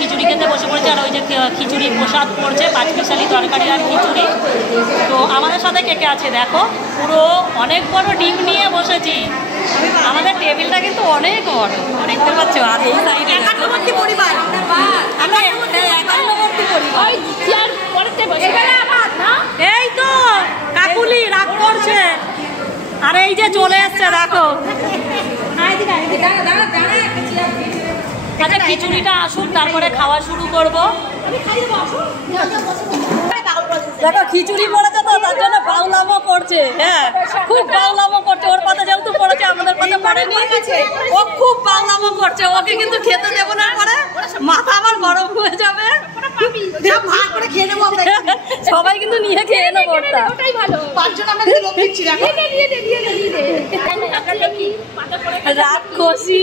খিচুড়ি খেতে বসে পড়েছে। আর ওই যে খিচুড়ি প্রসাদ করছে, পাঁচমিশালি তরকারি আর খিচুড়ি। তো আমাদের সাথে কে কে আছে দেখো, পুরো অনেক বড় ডিম নিয়ে বসেছি। আমাদের টেবিলটা কিন্তু অনেক বড়, দেখতে পাচ্ছ। আর এই সাইডে পরিবার, এই তো কাকুলি রাগ করছে। আর এই যে চলে এসছে দেখো। আচ্ছা খিচুড়িটা আসুন, তারপরে খাওয়া শুরু করবো। দেখো খিচুড়ি পড়েছে তো, তার জন্য বাউলামো করছে। হ্যাঁ খুব বাউলামো করছে। ওর পাতে যেহেতু পড়েছে, আমাদের পাতে পড়েনি, ও খুব বাউলামো করছে। ওকে কিন্তু খেতে দেবো না, পরে মাথা আমার গরম হয়ে যাবে। সবাই কিন্তু নিয়ে খেয়ে নেবো, ওটাই ভালো। রাক্ষসী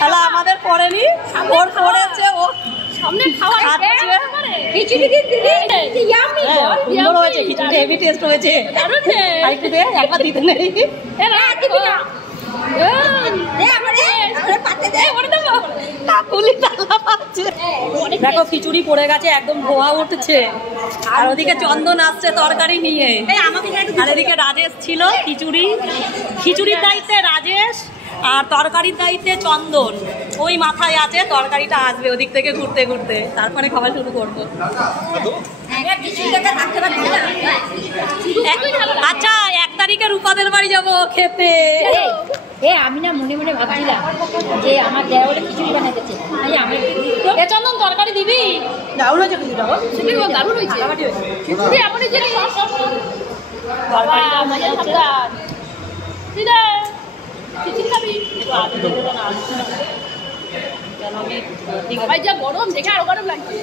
তাহলে আমাদের পড়েনি, ওর পড়েছে, ও হেভি টেস্ট হয়েছে। একবার দিতে নেই, দেখো খিচুড়ি পড়ে গেছে, একদম ধোয়া উঠছে। আর ওদিকে চন্দন আসছে তরকারি নিয়ে। আর এদিকে রাজেশ ছিল খিচুড়ির দায়িত্বে রাজেশ, আর তরকারির দায়িত্বে চন্দন। ওই মাথায় আছে, তরকারিটা আসবে ওদিক থেকে ঘুরতে ঘুরতে, তারপরে খাবার শুরু করবো। আচ্ছা 1 তারিখে রূপাদের বাড়ি যাবো খেতে। আমি না মনে মনে ভাবছিলাম যে আমার দেওয়ালে খিচুড়ি বানাইতেছে, চন্দন তরকারি দিবি? দারুণ হয়েছে খিচুড়িটা, দারুণ হয়েছে খিচুড়ি। আমার যে গরম দেখে আরো গরম লাগছে।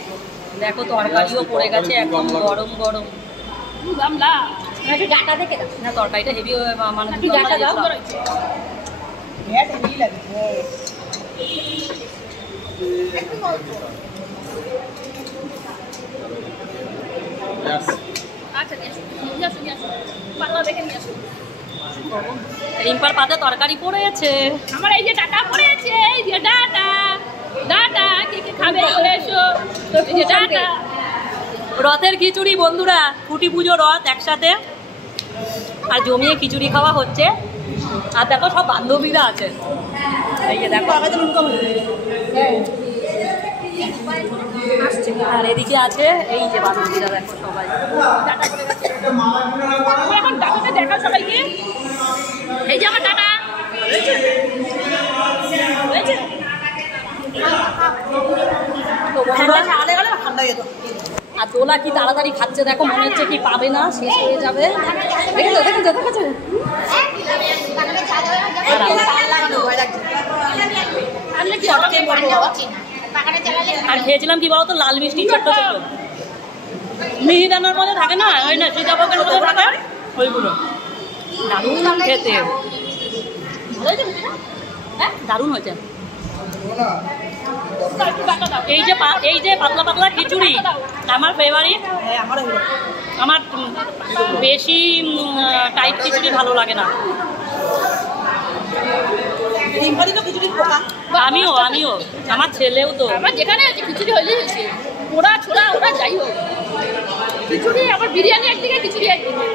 দেখো তরকারিও পড়ে গেছে, একদম গরম গরম। ডাটা দেখে না, তরকারিটা হেভি মানে ডাটা দাও। রিম্পার পাতে তরকারি পড়েছে। আমার এই যে ডাটা পড়েছে, এই যে ডাটা ডাটা কে কে খাবে চলে এসো। এই যে ডাটা রথের খিচুড়ি বন্ধুরা, খুঁটি পুজো রথ একসাথে, আর জমিয়ে খিচুড়ি খাওয়া হচ্ছে। আর দেখো সব বান্ধবীরা আছে, এই যে দেখো। আর এদিকে আছে এই যে বান্ধবীরা, দেখো সবাই। এখন ডাটাটা দেখা সবাইকে। এই যে আমার ডাটা আর দোলা কি তাড়াতাড়ি খাচ্ছে দেখো, মনে হচ্ছে কি পাবে না, শেষ হয়ে যাবে। আর খেয়েছিলাম কি বলতো, লাল মিষ্টি ছোট্ট ছোট মিহিদানার মধ্যে থাকে না, ওই না সীতাভোগের মধ্যে থাকে ওইগুলো। দারুণ খেতে, দারুণ হয়েছে। এই যে পাতলা পাতলা খিচুড়ি আমার ফেভারিট। আমার বেশি টাইট খিচুড়ি ভালো লাগে না। আমিও আমার ছেলেও তো। আমার যেখানে আছে খিচুড়ি হইলেই হয়েছে, ওরা ছোড়া ওরা যাই হোক খিচুড়ি। আমার বিরিয়ানি একদিকে, খিচুড়ি একদিকে।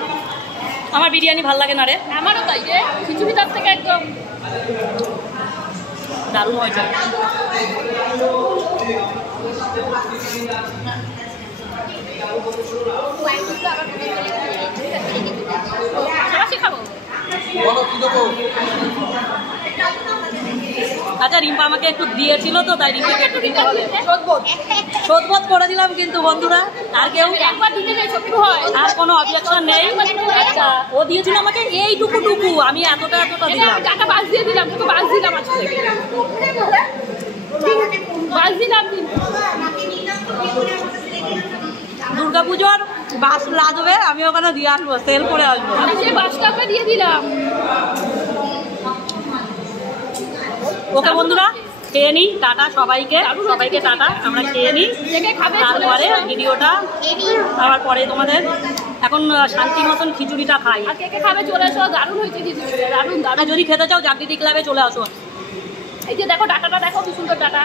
আমার বিরিয়ানি ভালো লাগে না রে। আমারও তাই, যে খিচুড়ি তার থেকে একদম দারুণ হয়েছে। খাবো। আচ্ছা রিম্পা আমাকে একটু দিয়েছিল তো, তাই রিম্পাকে একটু দিতে হবে। শোধবোধ করে দিলাম কিন্তু বন্ধুরা। আর কেউ আর কোনো অবজেকশন নেই। আচ্ছা ও দিয়েছিল আমাকে এইটুকু, আমি এতটা দিলাম। বাস দিয়ে দিলাম, বাস দিলাম, বাস দিলাম। দুর্গাপুজোর বাস লাগবে, আমি ওখানে দিয়ে আসবো, সেল করে আসবো। বাসটা দিয়ে দিলাম। ওকে বন্ধুরা খেয়ে নিই, টাটা সবাইকে, টাটা। আমরা খেয়ে নিই, তারপরে ভিডিওটা আবার পরে তোমাদের। এখন শান্তি মতন খিচুড়িটা খাই। খাবে চলে আসো, দারুণ হয়েছে খিচুড়ি, দারুণ। যদি খেতে চাও জাগৃতি ক্লাবে চলে আসো। এই যে দেখো ডাটাটা দেখো, কি সুন্দর ডাটা।